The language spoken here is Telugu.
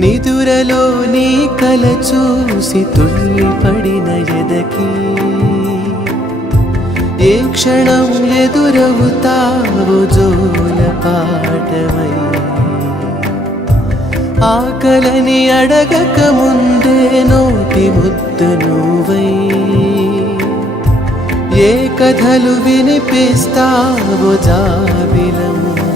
నిదురలో నీ కల చూసి తుళ్ళిపడిన ఎదకి ఏ క్షణం ఎదురవుతావో జోల పాటవై ఆకలని అడగక ముందే నోటి ముద్దు నువ్వై ఏ కథలు వినిపిస్తావో జాబిలమ్మ